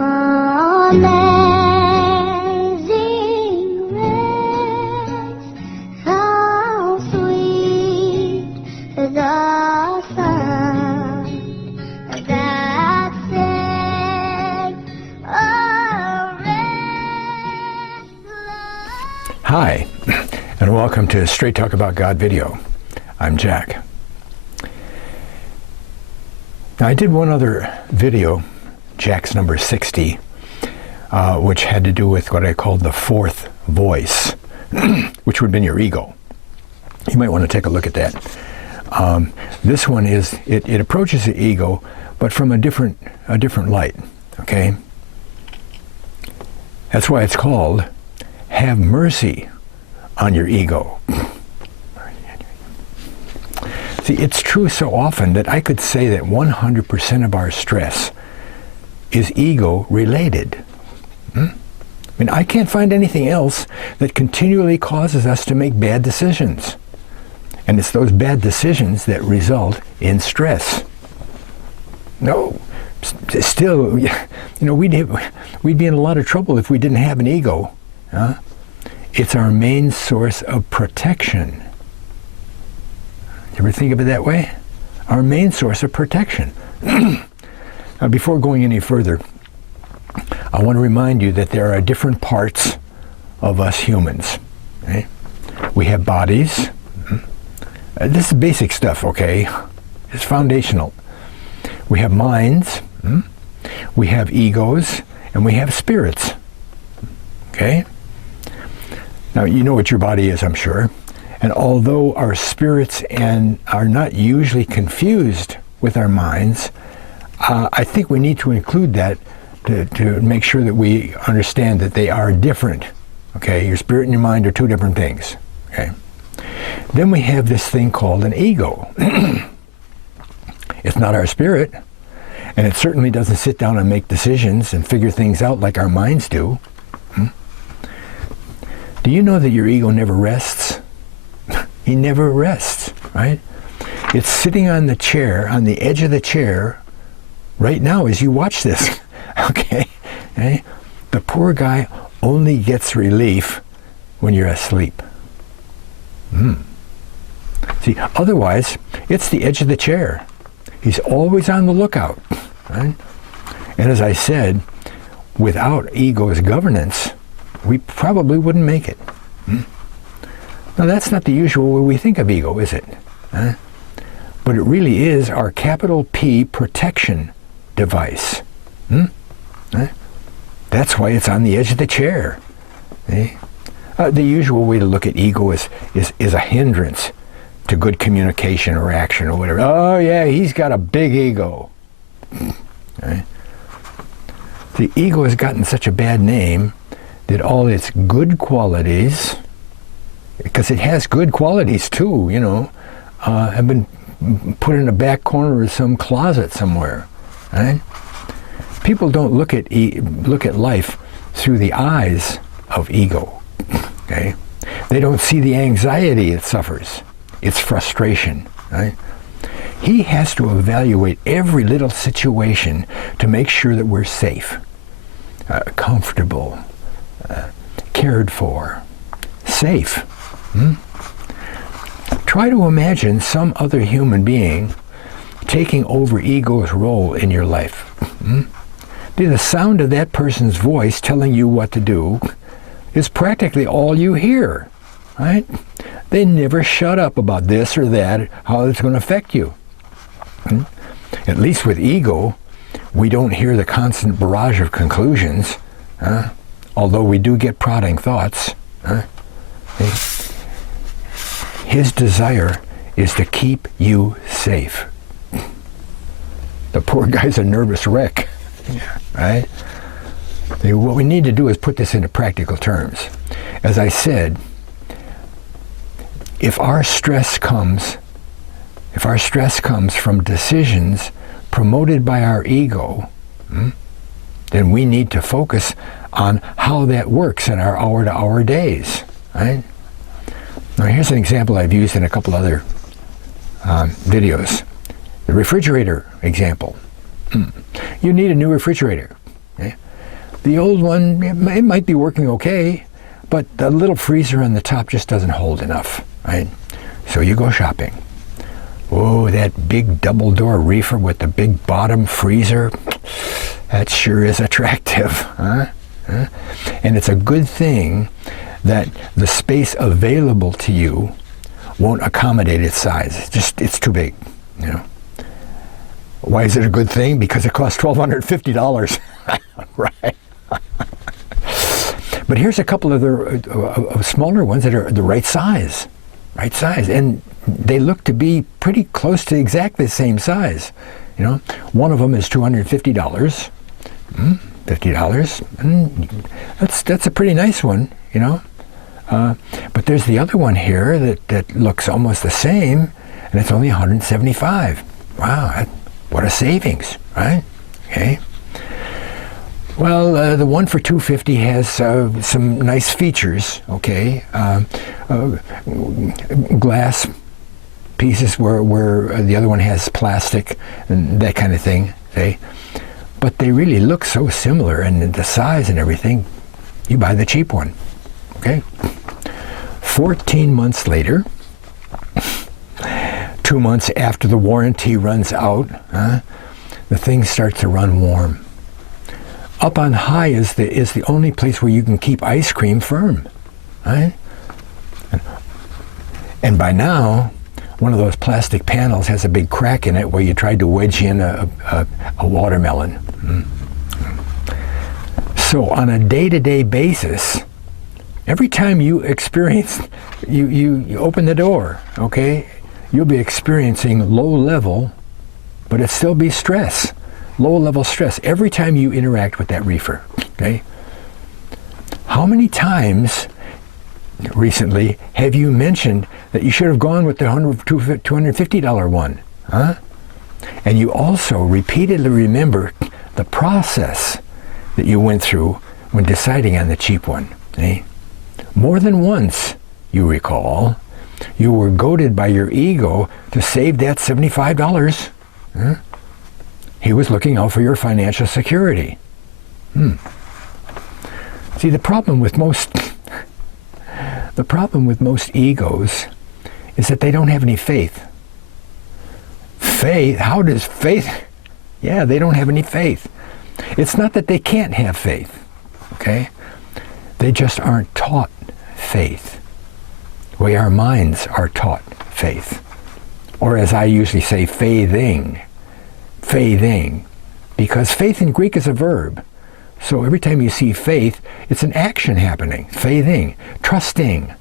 Amazing grace, how sweet the sound that saved a wretch like. Hi, and welcome to Straight Talk About God video. I'm Jack. Now, I did one other video, JAX number 60, which had to do with what I called the fourth voice, which would have been your ego. You might want to take a look at that. This one is, it approaches the ego, but from a different light, okay? That's why it's called Have Mercy on Your Ego. See, it's true so often that I could say that 100% of our stress is ego related. I mean, I can't find anything else that continually causes us to make bad decisions. And it's those bad decisions that result in stress. No, still, you know, we'd be in a lot of trouble if we didn't have an ego. It's our main source of protection. Ever think of it that way? Our main source of protection. Now, before going any further, I want to remind you that there are different parts of us humans. Okay? We have bodies. This is basic stuff, okay? It's foundational. We have minds. We have egos, and we have spirits. Okay? Now, you know what your body is, I'm sure. And although our spirits are not usually confused with our minds, I think we need to include that to make sure that we understand that they are different. Okay, your spirit and your mind are two different things. Okay. Then we have this thing called an ego. It's not our spirit, and it certainly doesn't sit down and make decisions and figure things out like our minds do. Do you know that your ego never rests? He never rests, right? It's sitting on the chair, on the edge of the chair, right now as you watch this, okay? The poor guy only gets relief when you're asleep. See, otherwise, it's the edge of the chair. He's always on the lookout, right? And as I said, without ego's governance, we probably wouldn't make it. Now, that's not the usual way we think of ego, is it? But it really is our capital P protection device. That's why it's on the edge of the chair. The usual way to look at ego is a hindrance to good communication or action or whatever. Oh, yeah, he's got a big ego. The ego has gotten such a bad name that all its good qualities, because it has good qualities too, you know, have been put in a back corner of some closet somewhere, right? People don't look at life through the eyes of ego, okay? They don't see the anxiety it suffers, its frustration, right? He has to evaluate every little situation to make sure that we're safe, comfortable, cared for, safe. Try to imagine some other human being taking over ego's role in your life. The sound of that person's voice telling you what to do is practically all you hear, right? They never shut up about this or that, how it's going to affect you. At least with ego, we don't hear the constant barrage of conclusions, although we do get prodding thoughts. His desire is to keep you safe. The poor guy's a nervous wreck, right? What we need to do is put this into practical terms. As I said, if our stress comes from decisions promoted by our ego, then we need to focus on how that works in our hour-to-hour days, right? Now, here's an example I've used in a couple other videos. The refrigerator example. You need a new refrigerator. Okay? The old one, it might be working okay, but the little freezer on the top just doesn't hold enough, right? So you go shopping. Oh, that big double door reefer with the big bottom freezer, that sure is attractive, huh? And it's a good thing that the space available to you won't accommodate its size. It's too big, you know. Why is it a good thing? Because it costs $1,250, right? But here's a couple of the smaller ones that are the right size, and they look to be pretty close to exactly the same size. You know, one of them is $250, $50, and that's a pretty nice one, you know. But there's the other one here that looks almost the same, and it's only $175. Wow, what a savings, right? Okay. Well, the one for $250 has some nice features. Okay, glass pieces where the other one has plastic and that kind of thing. Okay, but they really look so similar, and the size and everything. You buy the cheap one. Okay. 14 months later, 2 months after the warranty runs out, the thing starts to run warm. Up on high is the only place where you can keep ice cream firm, right? And by now, one of those plastic panels has a big crack in it where you tried to wedge in a watermelon. So on a day-to-day basis, every time you experience, you open the door, okay, you'll be experiencing low level, but it still be stress. Low-level stress every time you interact with that reefer, okay? How many times recently have you mentioned that you should have gone with the $250 one, huh? And you also repeatedly remember the process that you went through when deciding on the cheap one, eh? More than once, you recall, you were goaded by your ego to save that $75, huh? He was looking out for your financial security. See, the problem with most egos is that they don't have any faith. Faith? How does faith? Yeah, they don't have any faith. It's not that they can't have faith, okay? They just aren't taught faith. The way our minds are taught faith. Or as I usually say, faithing. Faithing, because faith in Greek is a verb. So every time you see faith, it's an action happening. Faithing, trusting,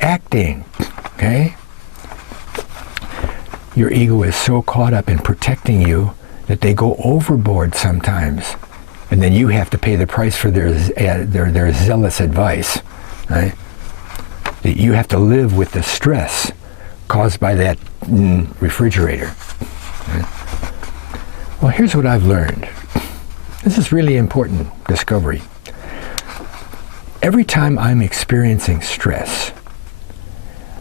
acting, okay? Your ego is so caught up in protecting you that they go overboard sometimes. And then you have to pay the price for their zealous advice, right? That you have to live with the stress caused by that refrigerator, right? Well, here's what I've learned. This is really important discovery. Every time I'm experiencing stress,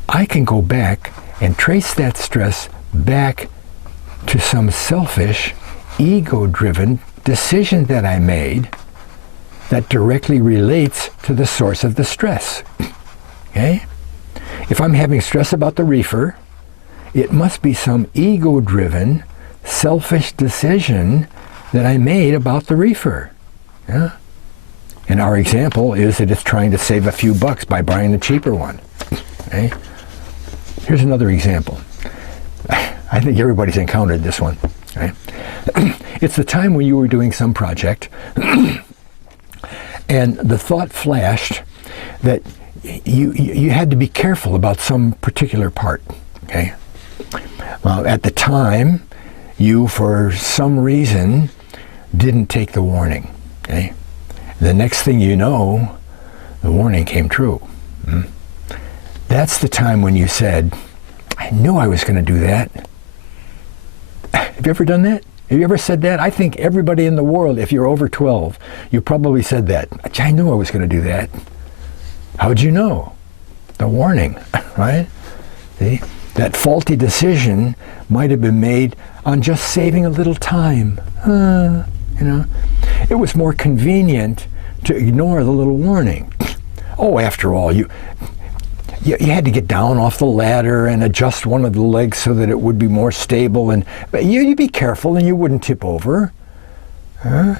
I can go back and trace that stress back to some selfish, ego-driven decision that I made that directly relates to the source of the stress. Okay? If I'm having stress about the reefer, it must be some ego-driven, selfish decision that I made about the reefer. Yeah? And our example is that it's trying to save a few bucks by buying the cheaper one. Okay? Here's another example. I think everybody's encountered this one. Okay? It's the time when you were doing some project and the thought flashed that you had to be careful about some particular part. Okay? Well, at the time, you, for some reason, didn't take the warning. Okay? The next thing you know, the warning came true. That's the time when you said, I knew I was going to do that. Have you ever done that? Have you ever said that? I think everybody in the world, if you're over 12, you probably said that. I knew I was going to do that. How'd you know? The warning, right? See? That faulty decision might have been made on just saving a little time. You know, It was more convenient to ignore the little warning. Oh, after all, you had to get down off the ladder and adjust one of the legs so that it would be more stable, and you'd be careful and you wouldn't tip over. Huh?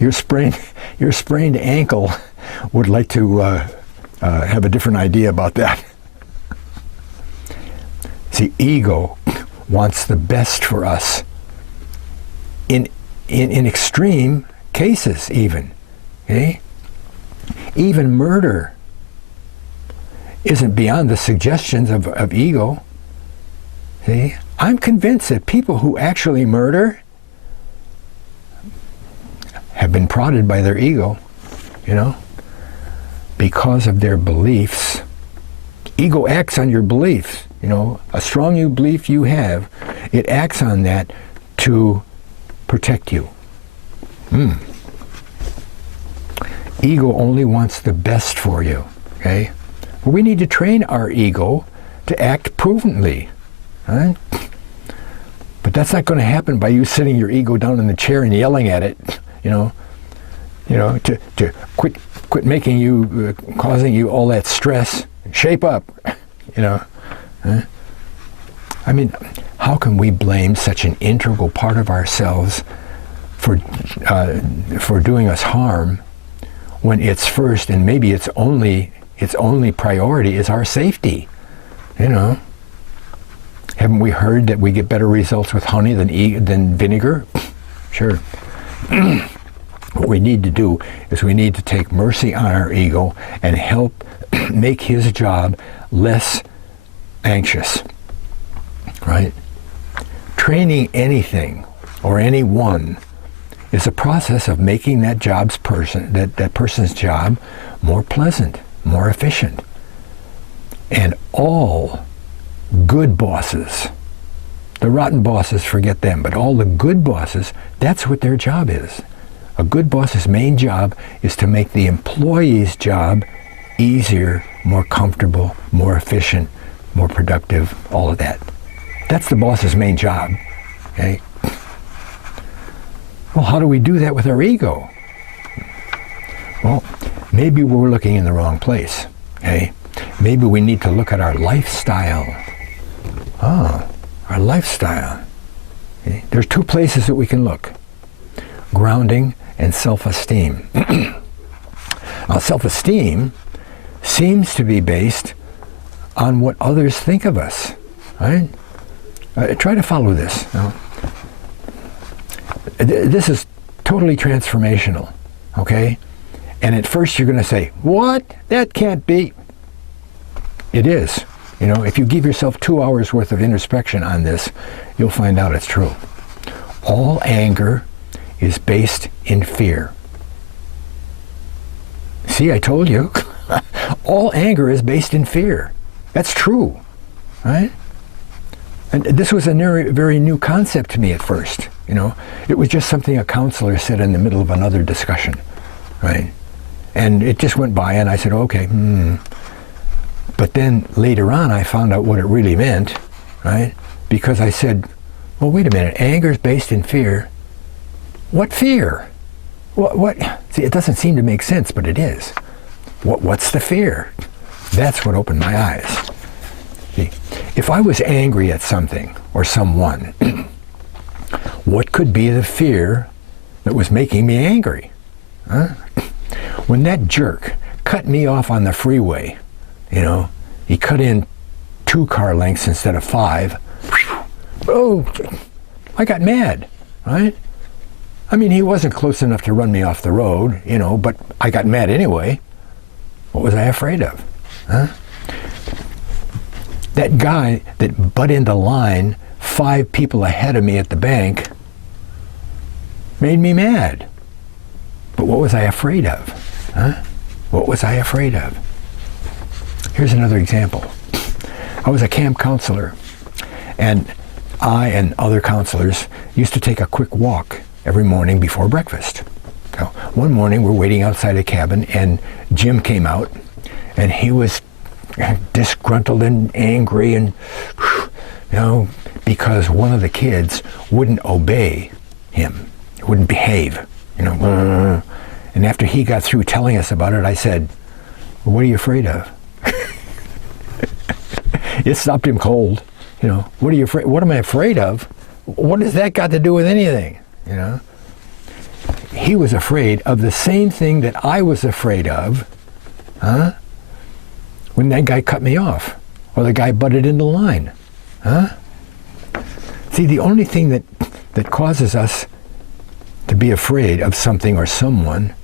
Your sprained ankle would like to have a different idea about that. See, ego wants the best for us in extreme cases, even. Okay? Even murder isn't beyond the suggestions of ego. See? I'm convinced that people who actually murder have been prodded by their ego, because of their beliefs. Ego acts on your beliefs. A strong belief you have, it acts on that to protect you. Ego only wants the best for you, okay? Well, we need to train our ego to act prudently, right? But that's not going to happen by you sitting your ego down in the chair and yelling at it, to quit making you, causing you all that stress. Shape up, I mean, how can we blame such an integral part of ourselves for doing us harm when its first and maybe its only priority is our safety? Haven't we heard that we get better results with honey than vinegar? Sure. What we need to do is we need to take mercy on our ego and help make his job less anxious, right? Training anything or anyone is a process of making that person's job more pleasant, more efficient. And all good bosses, the rotten bosses, forget them, but all the good bosses, that's what their job is. A good boss's main job is to make the employee's job easier, more comfortable, more efficient, more productive, all of that. That's the boss's main job, okay? Well, how do we do that with our ego? Well, maybe we're looking in the wrong place, okay? Maybe we need to look at our lifestyle. Our lifestyle. Okay? There's two places that we can look: grounding and self-esteem. Now, self-esteem seems to be based on what others think of us, right? Try to follow this. This is totally transformational, okay? And at first you're going to say, what? That can't be. It is. If you give yourself 2 hours worth of introspection on this, you'll find out it's true. All anger is based in fear. See, I told you. All anger is based in fear. That's true, right? And this was a very new concept to me at first, It was just something a counselor said in the middle of another discussion, right? And it just went by and I said, okay, But then later on I found out what it really meant, right? Because I said, well, wait a minute, anger is based in fear. What fear? What? See, it doesn't seem to make sense, but it is. What's the fear? That's what opened my eyes. See, if I was angry at something or someone, what could be the fear that was making me angry? Huh? When that jerk cut me off on the freeway, he cut in 2 car lengths instead of 5. Oh, I got mad, right? I mean, he wasn't close enough to run me off the road, but I got mad anyway. What was I afraid of? Huh? That guy that butt into line 5 people ahead of me at the bank made me mad. But what was I afraid of? Huh? What was I afraid of? Here's another example. I was a camp counselor, and I and other counselors used to take a quick walk every morning before breakfast. So one morning we're waiting outside a cabin, and Jim came out, and he was disgruntled and angry, and because one of the kids wouldn't obey him. wouldn't behave, you know. And after he got through telling us about it, I said, well, what are you afraid of? It stopped him cold. You know, what are you afraid? What am I afraid of? What has that got to do with anything? You know, he was afraid of the same thing that I was afraid of, when that guy cut me off, or the guy butted into line, See, the only thing that causes us to be afraid of something or someone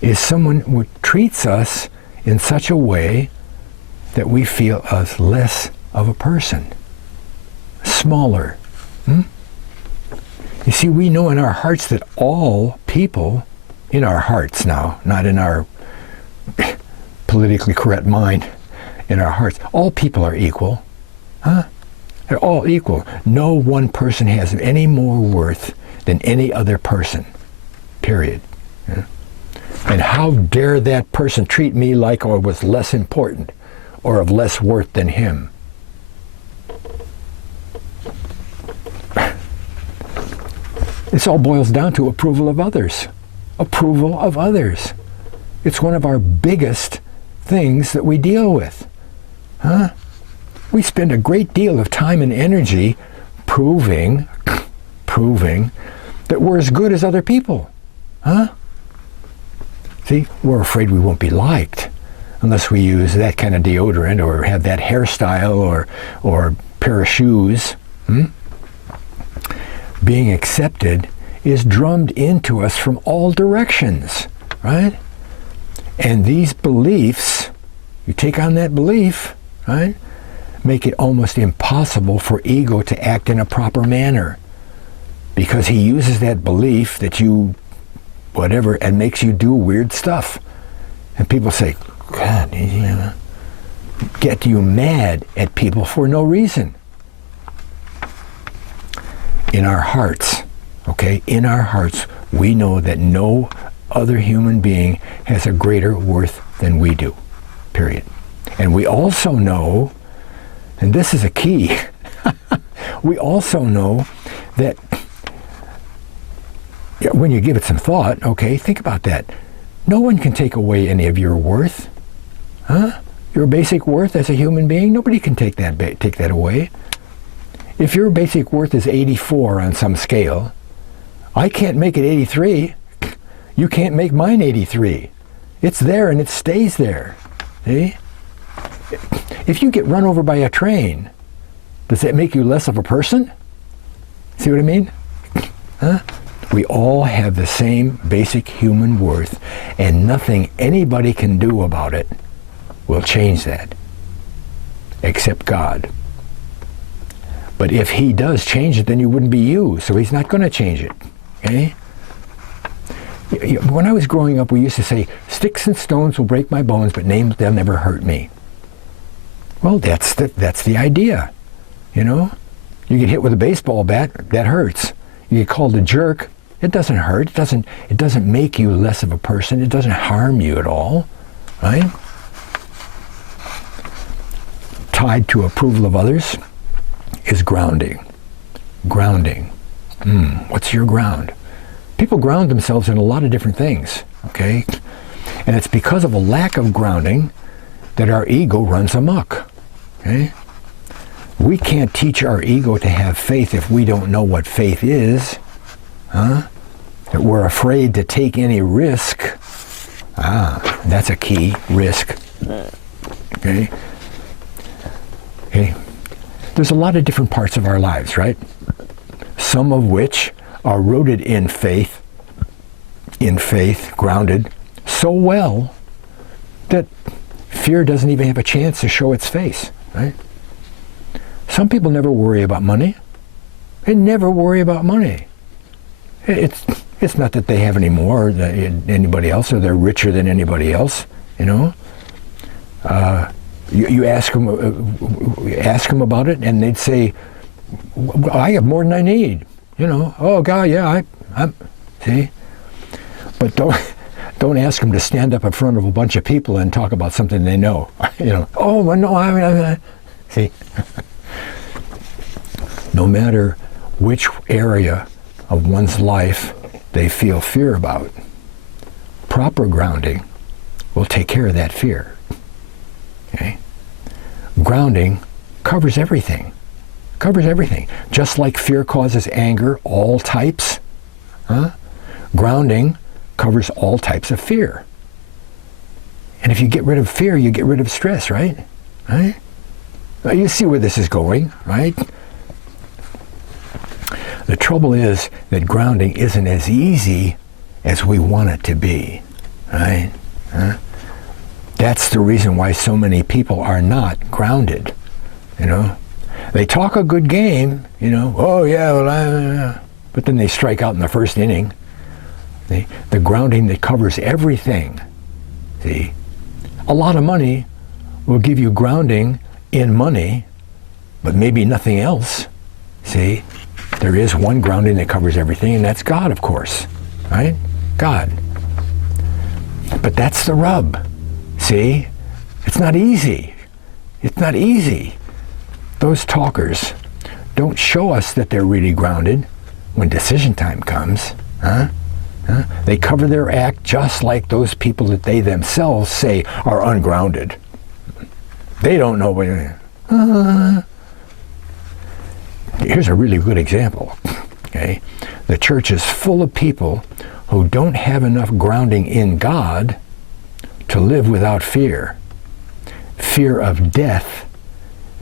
is someone who treats us in such a way that we feel us less of a person, smaller. You see, we know in our hearts that all people, in our hearts now, not in our politically correct mind, in our hearts, all people are equal. They're all equal. No one person has any more worth than any other person, period. And how dare that person treat me like I was less important or of less worth than him? This all boils down to approval of others. Approval of others. It's one of our biggest things that we deal with. We spend a great deal of time and energy proving that we're as good as other people. See, we're afraid we won't be liked unless we use that kind of deodorant or have that hairstyle or pair of shoes. Being accepted is drummed into us from all directions, right? And these beliefs, you take on that belief, right, make it almost impossible for ego to act in a proper manner, because he uses that belief that you whatever and makes you do weird stuff. And people say, God, get you mad at people for no reason. In our hearts, okay, in our hearts, we know that no other human being has a greater worth than we do, period. And we also know, and this is a key, we also know that when you give it some thought, okay, think about that. No one can take away any of your worth. Your basic worth as a human being, nobody can take that away. If your basic worth is 84 on some scale, I can't make it 83. You can't make mine 83. It's there and it stays there. See? If you get run over by a train, does that make you less of a person? See what I mean? We all have the same basic human worth, and nothing anybody can do about it will change that, except God. But if he does change it, then you wouldn't be you, so he's not going to change it, okay? When I was growing up, we used to say, sticks and stones will break my bones, but they'll never hurt me. Well, that's the idea, you know? You get hit with a baseball bat, that hurts. You get called a jerk, it doesn't hurt. It doesn't make you less of a person. It doesn't harm you at all, right? Tied to approval of others is grounding. Grounding. What's your ground? People ground themselves in a lot of different things, okay? And it's because of a lack of grounding that our ego runs amok, okay? We can't teach our ego to have faith if we don't know what faith is, that we're afraid to take any risk. That's a key, risk, okay? Okay. There's a lot of different parts of our lives, right? Some of which are rooted in faith, grounded so well that fear doesn't even have a chance to show its face, right? Some people never worry about money. They never worry about money. It's not that they have any more than anybody else, or they're richer than anybody else, you know? You ask them about it, and they'd say, well, I have more than I need, you know? Oh, God, yeah, I'm see? But don't ask them to stand up in front of a bunch of people and talk about something they know, you know? Oh, well, no, I see? No matter which area of one's life they feel fear about. Proper grounding will take care of that fear. Okay? Grounding covers everything. Covers everything. Just like fear causes anger, all types, grounding covers all types of fear. And if you get rid of fear, you get rid of stress, right? Right? Now, you see where this is going, right? The trouble is that grounding isn't as easy as we want it to be, right? That's the reason why so many people are not grounded, you know? They talk a good game, you know, oh yeah, well, but then they strike out in the first inning. The grounding that covers everything, see? A lot of money will give you grounding in money, but maybe nothing else, see? There is one grounding that covers everything, and that's God, of course, right? God. But that's the rub, see? It's not easy. It's not easy. Those talkers don't show us that they're really grounded when decision time comes. They cover their act just like those people that they themselves say are ungrounded. They don't know what. Here's a really good example. Okay, the church is full of people who don't have enough grounding in God to live without fear. Fear of death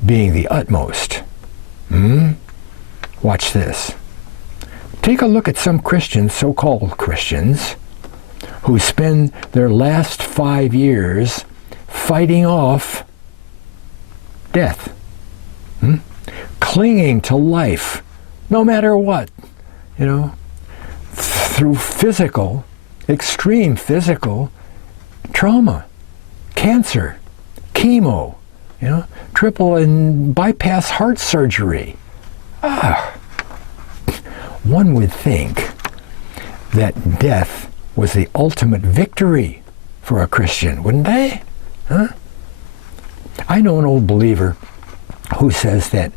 being the utmost. Watch this. Take a look at some Christians, so-called Christians, who spend their last 5 years fighting off death. Clinging to life, no matter what, you know, through physical, extreme physical trauma, cancer, chemo, you know, triple and bypass heart surgery. One would think that death was the ultimate victory for a Christian, wouldn't they? I know an old believer who says that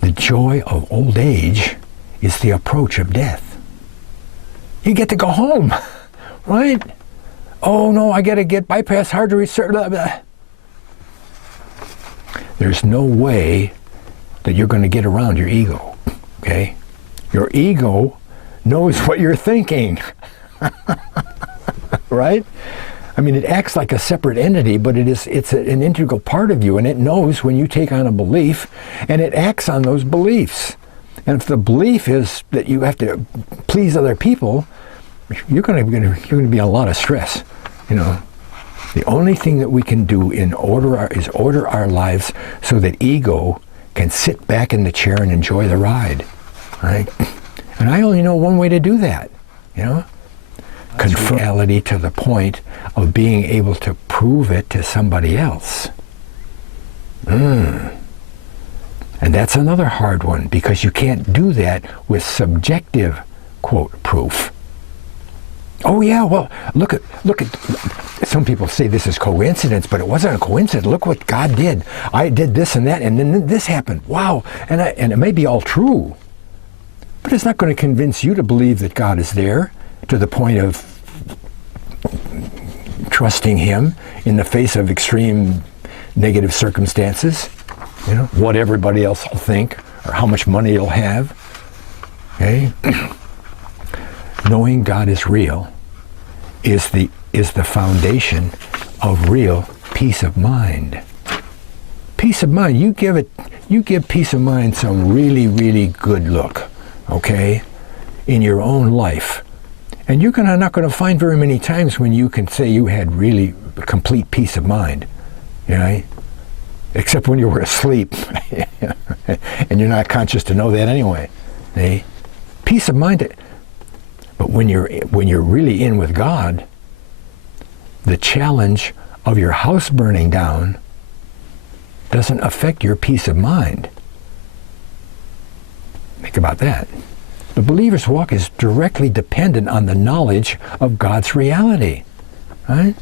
the joy of old age is the approach of death. You get to go home, right? Oh no, I got to get bypass heart surgery. There's no way that you're going to get around your ego, okay? Your ego knows what you're thinking, right? I mean, it acts like a separate entity, but it's an integral part of you, and it knows when you take on a belief, and it acts on those beliefs. And if the belief is that you have to please other people, you're going to be in a lot of stress, you know. The only thing that we can do is order our lives so that ego can sit back in the chair and enjoy the ride, right? And I only know one way to do that, you know. Confront reality to the point of being able to prove it to somebody else. And that's another hard one, because you can't do that with subjective, quote, proof. Oh yeah, well, look at, some people say this is coincidence, but it wasn't a coincidence. Look what God did. I did this and that, and then this happened. Wow, and it may be all true, but it's not going to convince you to believe that God is there to the point of trusting Him in the face of extreme negative circumstances. You know, what everybody else will think, or how much money you'll have. Okay? Knowing God is real is the foundation of real peace of mind. Peace of mind, you give peace of mind some really, really good look, okay, in your own life. And you're not going to find very many times when you can say you had really complete peace of mind, you know, except when you were asleep, and you're not conscious to know that anyway. See? Peace of mind. But when you're really in with God, the challenge of your house burning down doesn't affect your peace of mind. Think about that. The believer's walk is directly dependent on the knowledge of God's reality, right?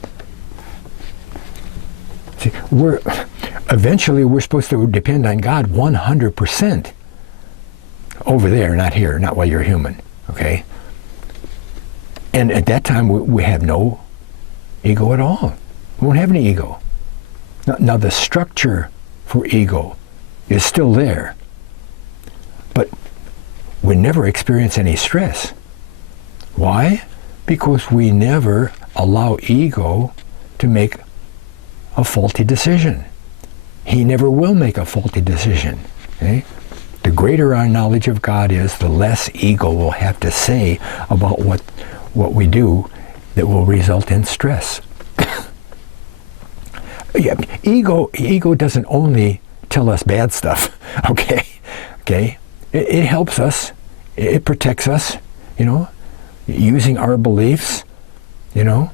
See, eventually we're supposed to depend on God 100%. Over there, not here, not while you're human, okay? And at that time, we have no ego at all. We won't have any ego. Now the structure for ego is still there, but we never experience any stress. Why? Because we never allow ego to make a faulty decision. He never will make a faulty decision. Okay? The greater our knowledge of God is, the less ego will have to say about what we do that will result in stress. Yeah, ego doesn't only tell us bad stuff, okay? It helps us, it protects us, using our beliefs, it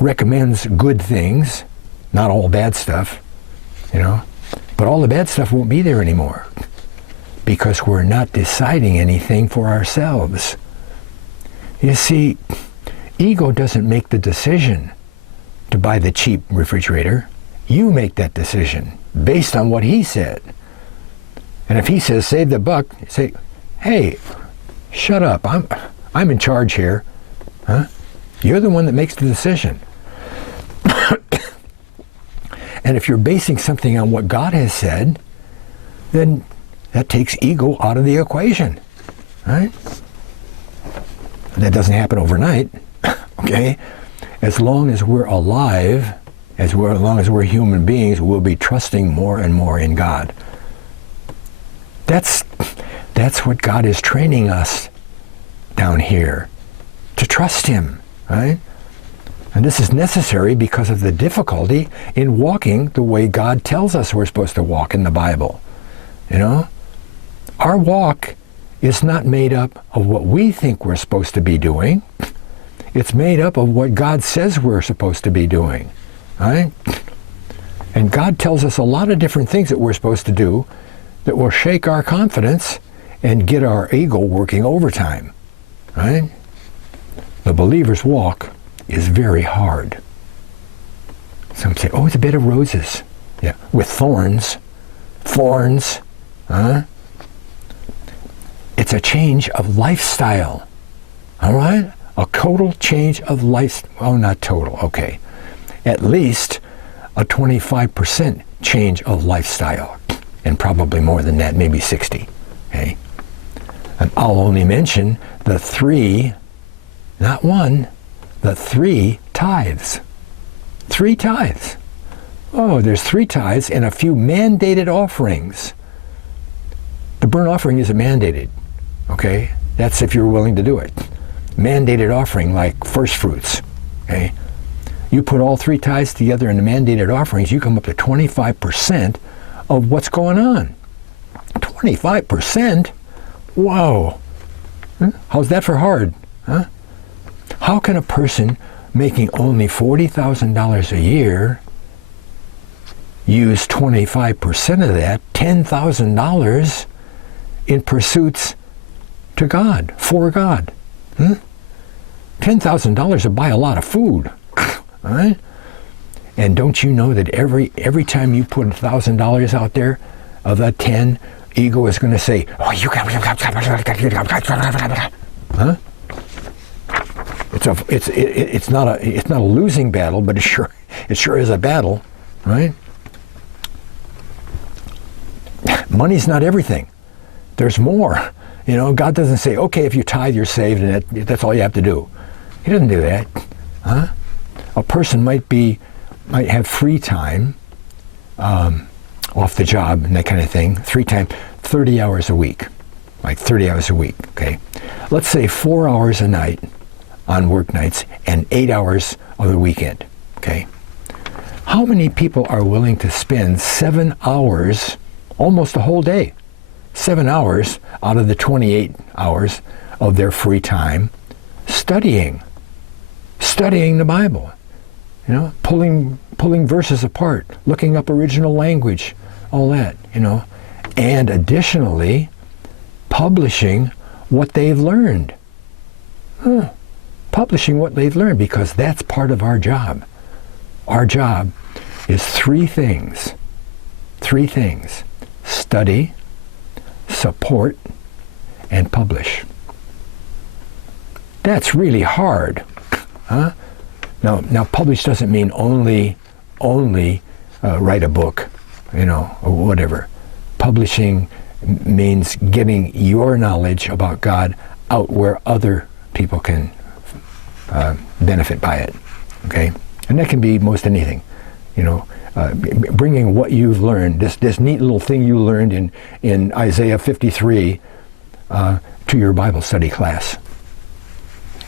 recommends good things, not all bad stuff, but all the bad stuff won't be there anymore because we're not deciding anything for ourselves. You see, ego doesn't make the decision to buy the cheap refrigerator. You make that decision based on what he said. And if he says, save the buck, say, hey, shut up. I'm in charge here. Huh? You're the one that makes the decision. And if you're basing something on what God has said, then that takes ego out of the equation. Right? That doesn't happen overnight. Okay? As long as we're alive, as long as we're human beings, we'll be trusting more and more in God. That's what God is training us down here, to trust Him, right? And this is necessary because of the difficulty in walking the way God tells us we're supposed to walk in the Bible. Our walk is not made up of what we think we're supposed to be doing. It's made up of what God says we're supposed to be doing, right? And God tells us a lot of different things that we're supposed to do that will shake our confidence and get our ego working overtime, right? The believer's walk is very hard. Some say, oh, it's a bed of roses. Yeah, with thorns. Thorns, huh? It's a change of lifestyle, all right? A total change of life, oh, not total, okay. At least a 25% change of lifestyle, and probably more than that, maybe 60, okay? And I'll only mention the 3, not 1, the 3 tithes. 3 tithes. Oh, there's 3 tithes and a few mandated offerings. The burnt offering isn't mandated, okay? That's if you're willing to do it. Mandated offering like first fruits, okay? You put all 3 tithes together in the mandated offerings, you come up to 25% of what's going on. 25%? Whoa. How's that for hard? Huh? How can a person making only $40,000 a year use 25% of that, $10,000, in pursuits to God, for God? $10,000 to buy a lot of food, right? And don't you know that every time you put $1,000 out there, of that 10, ego is going to say, "Oh, you got," huh? It's not a losing battle, but it sure is a battle, right? Money's not everything. There's more. God doesn't say, okay, if you tithe, you're saved, and that's all you have to do. He doesn't do that. Huh? A person might have free time off the job and that kind of thing, 30 hours a week, like 30 hours a week, okay? Let's say 4 hours a night on work nights and 8 hours of the weekend, okay? How many people are willing to spend 7 hours, almost a whole day, 7 hours out of the 28 hours of their free time studying the Bible, pulling verses apart, looking up original language, all that, and additionally publishing what they've learned. Publishing what they've learned, because that's part of our job. Our job is 3 things. 3 things. Study, support, and publish. That's really hard. Huh? Now publish doesn't mean only write a book, or whatever. Publishing means getting your knowledge about God out where other people can benefit by it. Okay, and that can be most anything. Bringing what you've learned, this neat little thing you learned in Isaiah 53 to your Bible study class,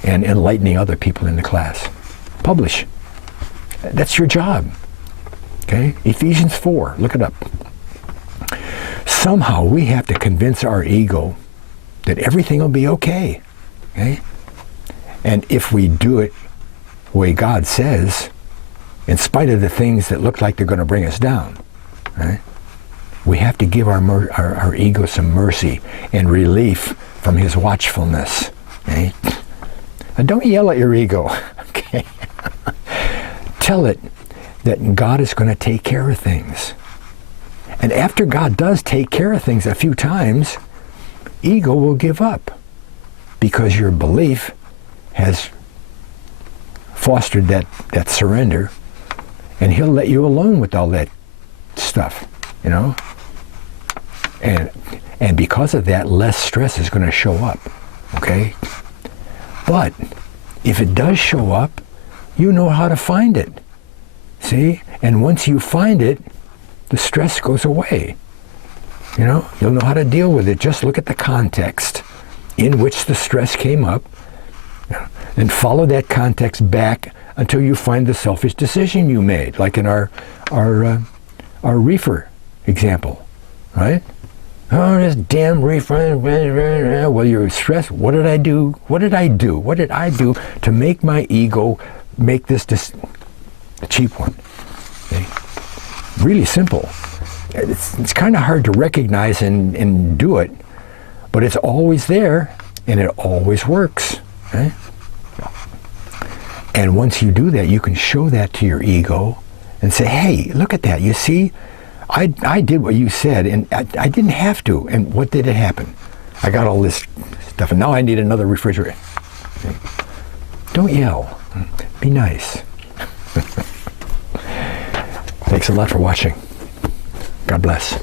and enlightening other people in the class. Publish. That's your job. Okay? Ephesians 4, look it up. Somehow we have to convince our ego that everything will be okay. Okay? And if we do it the way God says, in spite of the things that look like they're going to bring us down, right? We have to give our ego some mercy and relief from his watchfulness. Okay? And don't yell at your ego. Okay? Tell it that God is going to take care of things. And after God does take care of things a few times, ego will give up because your belief has fostered that surrender, and he'll let you alone with all that stuff, And because of that, less stress is going to show up, okay? But if it does show up, you know how to find it. See? And once you find it, the stress goes away. You'll know how to deal with it. Just look at the context in which the stress came up, and follow that context back until you find the selfish decision you made, like in our reefer example, right? Oh, this damn reefer. Well, you're stressed. What did I do? What did I do to make my ego make this a cheap one? Okay? Really simple. It's kind of hard to recognize and do it, but it's always there, and it always works. Okay? And once you do that, you can show that to your ego and say, hey, look at that. You see, I did what you said, and I didn't have to. And what did it happen? I got all this stuff, and now I need another refrigerator. Okay. Don't yell. Be nice. Thanks a lot for watching. God bless.